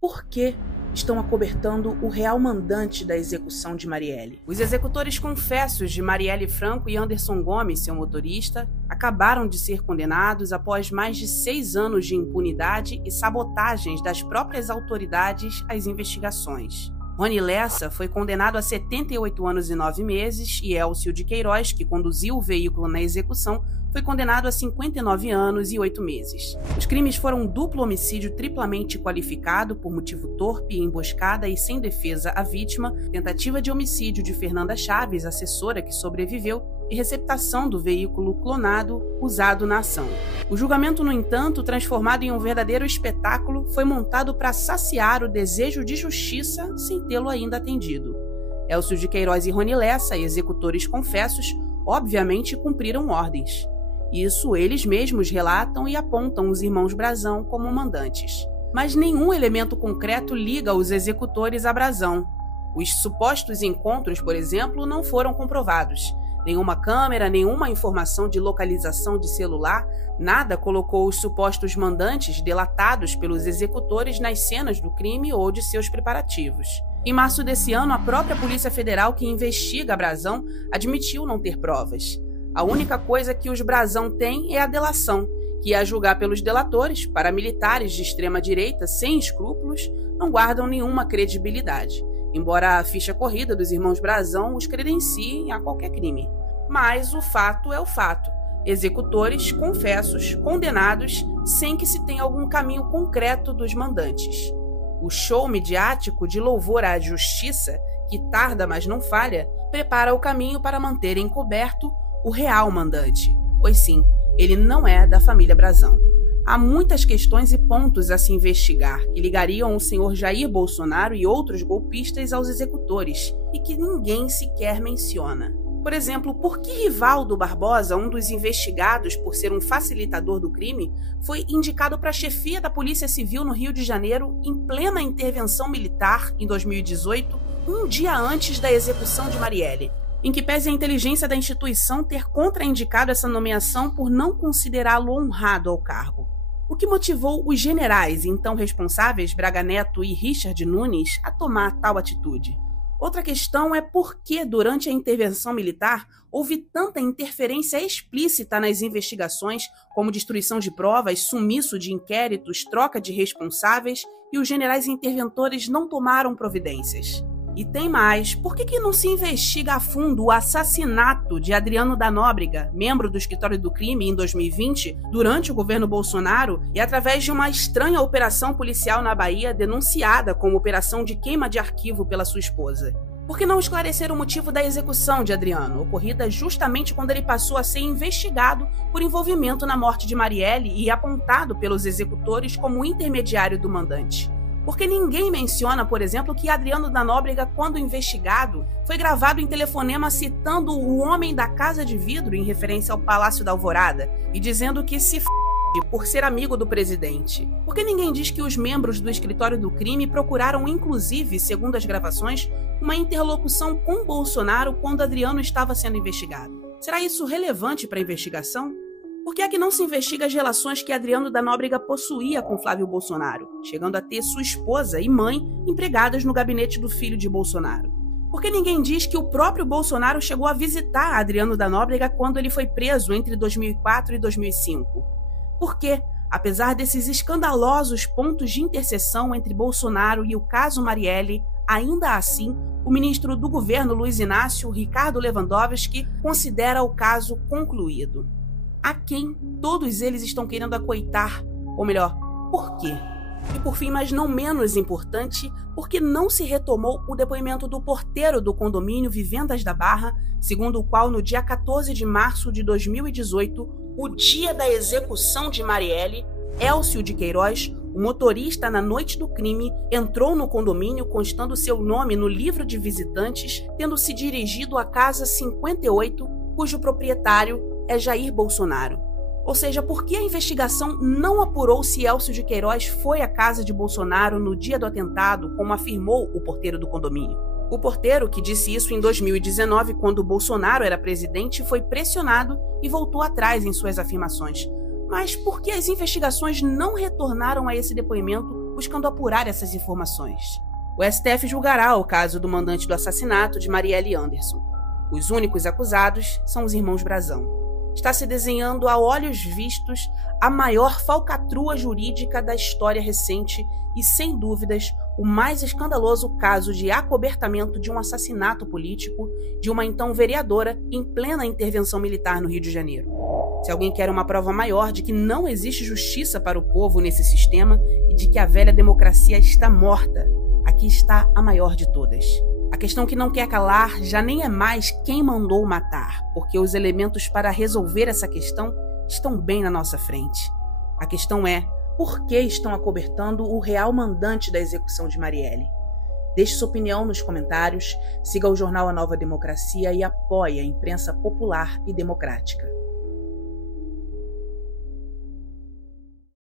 Por que estão acobertando o real mandante da execução de Marielle? Os executores confessos de Marielle Franco e Anderson Gomes, seu motorista, acabaram de ser condenados após mais de 6 anos de impunidade e sabotagens das próprias autoridades às investigações. Rony Lessa foi condenado a 78 anos e 9 meses e Elcio de Queiroz, que conduziu o veículo na execução, foi condenado a 59 anos e 8 meses. Os crimes foram duplo homicídio triplamente qualificado por motivo torpe, emboscada e sem defesa à vítima, tentativa de homicídio de Fernanda Chaves, assessora que sobreviveu, e receptação do veículo clonado usado na ação. O julgamento, no entanto, transformado em um verdadeiro espetáculo, foi montado para saciar o desejo de justiça sem tê-lo ainda atendido. Elcio de Queiroz e Rony Lessa, executores confessos, obviamente cumpriram ordens. Isso eles mesmos relatam e apontam os irmãos Brazão como mandantes. Mas nenhum elemento concreto liga os executores a Brazão. Os supostos encontros, por exemplo, não foram comprovados. Nenhuma câmera, nenhuma informação de localização de celular, nada colocou os supostos mandantes delatados pelos executores nas cenas do crime ou de seus preparativos. Em março desse ano, a própria Polícia Federal que investiga a Brazão admitiu não ter provas. A única coisa que os Brazão têm é a delação, que, a julgar pelos delatores, paramilitares de extrema-direita sem escrúpulos, não guardam nenhuma credibilidade, embora a ficha corrida dos irmãos Brazão os credenciem a qualquer crime. Mas o fato é o fato. Executores, confessos, condenados, sem que se tenha algum caminho concreto dos mandantes. O show midiático de louvor à justiça, que tarda mas não falha, prepara o caminho para manter encoberto o real mandante. Pois sim, ele não é da família Brazão. Há muitas questões e pontos a se investigar que ligariam o senhor Jair Bolsonaro e outros golpistas aos executores e que ninguém sequer menciona. Por exemplo, por que Rivaldo Barbosa, um dos investigados por ser um facilitador do crime, foi indicado para a chefia da Polícia Civil no Rio de Janeiro em plena intervenção militar em 2018, um dia antes da execução de Marielle? Em que pese a inteligência da instituição ter contraindicado essa nomeação por não considerá-lo honrado ao cargo. O que motivou os generais, então responsáveis, Braga Neto e Richard Nunes, a tomar tal atitude? Outra questão é por que, durante a intervenção militar, houve tanta interferência explícita nas investigações, como destruição de provas, sumiço de inquéritos, troca de responsáveis, e os generais interventores não tomaram providências. E tem mais, por que não se investiga a fundo o assassinato de Adriano da Nóbrega, membro do escritório do crime em 2020, durante o governo Bolsonaro, e através de uma estranha operação policial na Bahia denunciada como operação de queima de arquivo pela sua esposa? Por que não esclarecer o motivo da execução de Adriano, ocorrida justamente quando ele passou a ser investigado por envolvimento na morte de Marielle e apontado pelos executores como intermediário do mandante? Porque ninguém menciona, por exemplo, que Adriano da Nóbrega, quando investigado, foi gravado em telefonema citando o homem da Casa de Vidro em referência ao Palácio da Alvorada e dizendo que se por ser amigo do presidente. Porque ninguém diz que os membros do escritório do crime procuraram, inclusive, segundo as gravações, uma interlocução com Bolsonaro quando Adriano estava sendo investigado. Será isso relevante para a investigação? Por que é que não se investiga as relações que Adriano da Nóbrega possuía com Flávio Bolsonaro, chegando a ter sua esposa e mãe empregadas no gabinete do filho de Bolsonaro? Por que ninguém diz que o próprio Bolsonaro chegou a visitar Adriano da Nóbrega quando ele foi preso entre 2004 e 2005? Por que, apesar desses escandalosos pontos de interseção entre Bolsonaro e o caso Marielle, ainda assim, o ministro do governo Luiz Inácio, Ricardo Lewandowski, considera o caso concluído? A quem todos eles estão querendo acoitar? Ou melhor, por quê? E por fim, mas não menos importante, por que não se retomou o depoimento do porteiro do condomínio Vivendas da Barra, segundo o qual no dia 14 de março de 2018, o dia da execução de Marielle, Elcio de Queiroz, o motorista na noite do crime, entrou no condomínio constando seu nome no livro de visitantes, tendo se dirigido à casa 58, cujo proprietário é Jair Bolsonaro. Ou seja, por que a investigação não apurou se Elcio de Queiroz foi à casa de Bolsonaro no dia do atentado, como afirmou o porteiro do condomínio? O porteiro, que disse isso em 2019, quando Bolsonaro era presidente, foi pressionado e voltou atrás em suas afirmações. Mas por que as investigações não retornaram a esse depoimento buscando apurar essas informações. O STF julgará o caso do mandante do assassinato de Marielle Anderson. Os únicos acusados são os irmãos Brazão. Está se desenhando a olhos vistos a maior falcatrua jurídica da história recente e, sem dúvidas, o mais escandaloso caso de acobertamento de um assassinato político de uma então vereadora em plena intervenção militar no Rio de Janeiro. Se alguém quer uma prova maior de que não existe justiça para o povo nesse sistema e de que a velha democracia está morta, aqui está a maior de todas. A questão que não quer calar já nem é mais quem mandou matar, porque os elementos para resolver essa questão estão bem na nossa frente. A questão é: por que estão acobertando o real mandante da execução de Marielle? Deixe sua opinião nos comentários, siga o jornal A Nova Democracia e apoie a imprensa popular e democrática.